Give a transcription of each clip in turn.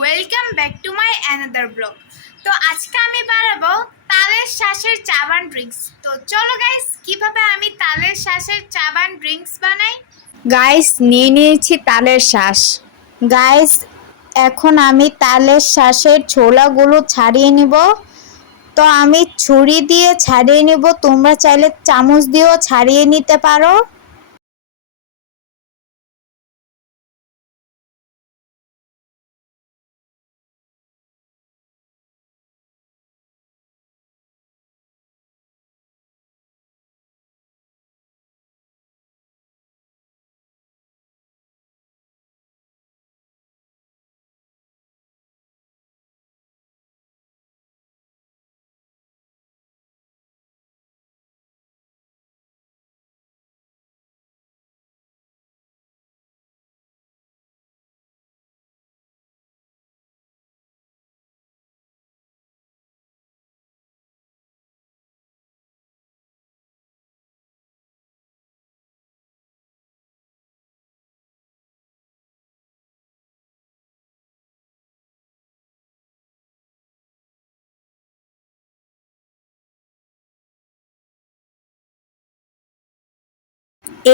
Welcome back to my another blog. তো আজকে আমি বানাবো তালের শ্বাসের চাবান ড্রিঙ্কস। তো চলো গাইস, কিভাবে আমি তালের শ্বাসের চাবান ড্রিঙ্কস বানাই। গাইস, নিয়ে নিয়েছি তালের শ্বাস। গাইস, এখন আমি তালের শ্বাসের ছোলাগুলো ছাড়িয়ে নিব। তো আমি ছুরি দিয়ে ছাড়িয়ে নিব, তোমরা চাইলে চামচ দিয়েও ছাড়িয়ে নিতে পারো।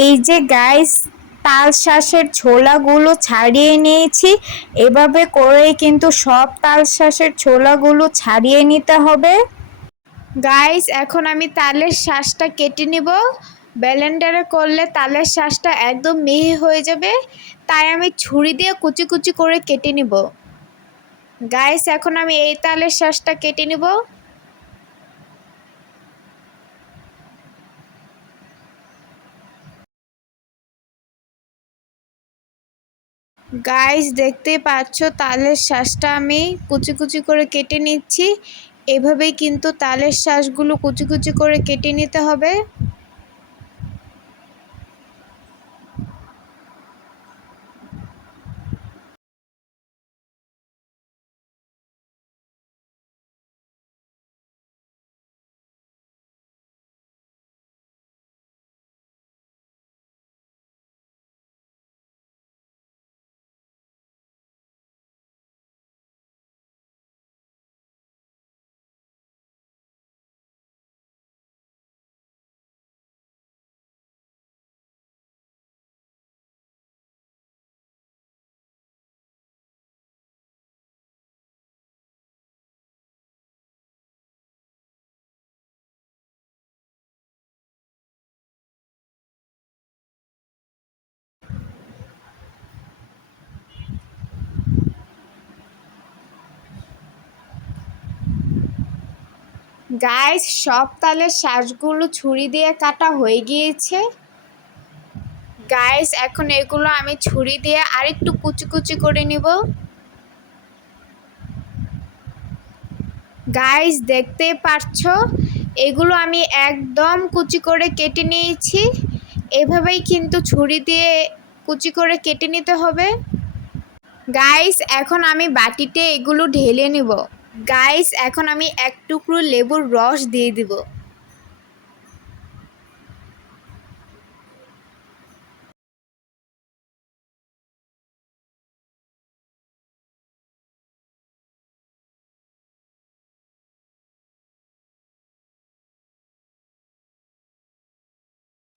এই যে গাইস, তাল শ্বাসের ছোলাগুলো ছাড়িয়ে নিয়েছি। এভাবে করেই কিন্তু সব তাল শ্বাসের ছোলাগুলো ছাড়িয়ে নিতে হবে। গাইস, এখন আমি তালের শ্বাসটা কেটে নিব। ব্লেন্ডারে করলে তালের শ্বাসটা একদম মিহি হয়ে যাবে, তাই আমি ছুরি দিয়ে কুচি কুচি করে কেটে নিব। গাইস, এখন আমি এই তালের শ্বাসটা কেটে নিব। গাইস, দেখতেই পাচ্ছ তালের শ্বাসটা আমি কুচি কুচি করে কেটে নিচ্ছি। এভাবেই কিন্তু তালের শ্বাসগুলো কুচি কুচি করে কেটে নিতে হবে। গাইস, সব তালের শ্বাসগুলো ছুরি দিয়ে কাটা হয়ে গিয়েছে। গাইস, এখন এগুলো আমি ছুরি দিয়ে আরেকটু কুচি কুচি করে নিব। গাইস, দেখতেই পারছো এগুলো আমি একদম কুচি করে কেটে নিয়েছি। এভাবেই কিন্তু ছুরি দিয়ে কুচি করে কেটে নিতে হবে। গাইস, এখন আমি বাটিতে এগুলো ঢেলে নিব। গাইস, এখন আমি এক টুকরো লেবুর রস দিয়ে দিব।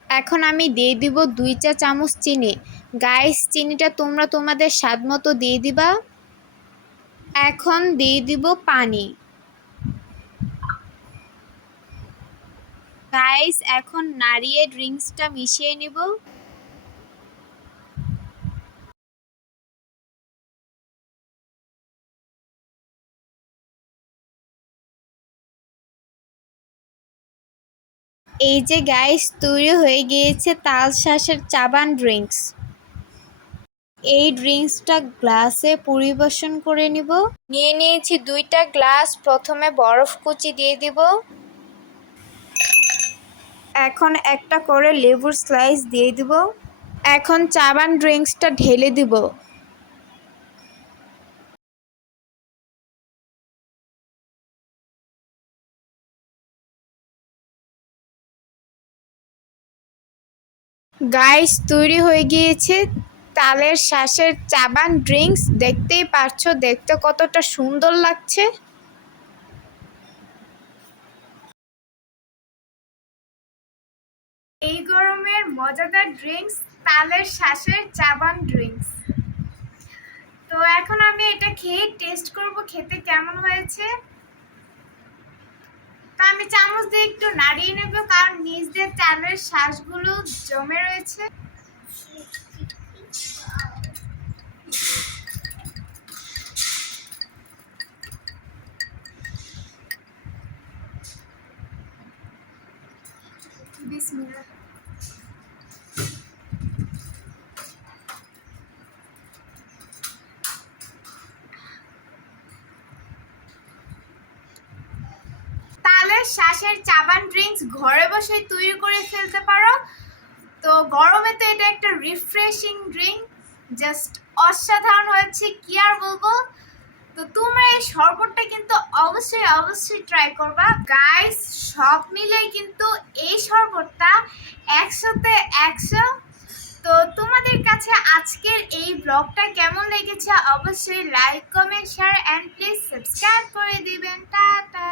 এখন আমি দিয়ে দিব 2 চা চামচ চিনি। গাইস, চিনিটা তোমরা তোমাদের স্বাদ মতো দিয়ে দিবা। এখন দিয়ে দিব পানি। গাইস, এখন নাড়িয়ে ড্রিঙ্কসটা মিশিয়ে নিব। এই যে গাইস, তৈরি হয়ে গিয়েছে তাল শ্বাসের চাবান ড্রিঙ্কস। এই ড্রিঙ্কসটা গ্লাসে পরিবেশন করে নিব। নিয়ে নিয়েছি 2টা গ্লাস, প্রথমে বরফ কুচি দিয়ে দিব। এখন একটা করে লেবুর স্লাইস দিয়ে দিব। এখন চাবান ড্রিঙ্কসটা ঢেলে দিব। গাইস, তৈরি হয়ে গিয়েছে তালের শ্বাসের চাবান ড্রিঙ্কস। দেখতেই পারছো দেখতে কতটা সুন্দর লাগছে। এই গরমের মজাদার ড্রিঙ্কস তালের শ্বাসের চাবান ড্রিঙ্কস। তো এখন আমি এটা খেয়ে টেস্ট করব খেতে কেমন হয়েছে। তো আমি চামচ দিয়ে একটু নাড়িয়ে নেব কারণ নিচ দিয়ে তালের শ্বাসগুলো জমে রয়েছে। বিসমিল্লাহ। তালের শ্বাসের চাবান ড্রিঙ্কস ঘরে বসে তৈরি করে ফেলতে পারো। তো গরমে তো এটা একটা রিফ্রেশিং ড্রিঙ্ক, জাস্ট অসাধারণ হয়েছে, কি আর বলবো। তো তোমরা এই শরবতটা কিন্তু অবশ্যই অবশ্যই ট্রাই করবা গাইস। সব মিলেই কিন্তু এই শরবতটা 100তে 100। তো তোমাদের কাছে আজকের এই ব্লগটা কেমন লেগেছে অবশ্যই like comment share and please subscribe করে দিবেন। টাটা।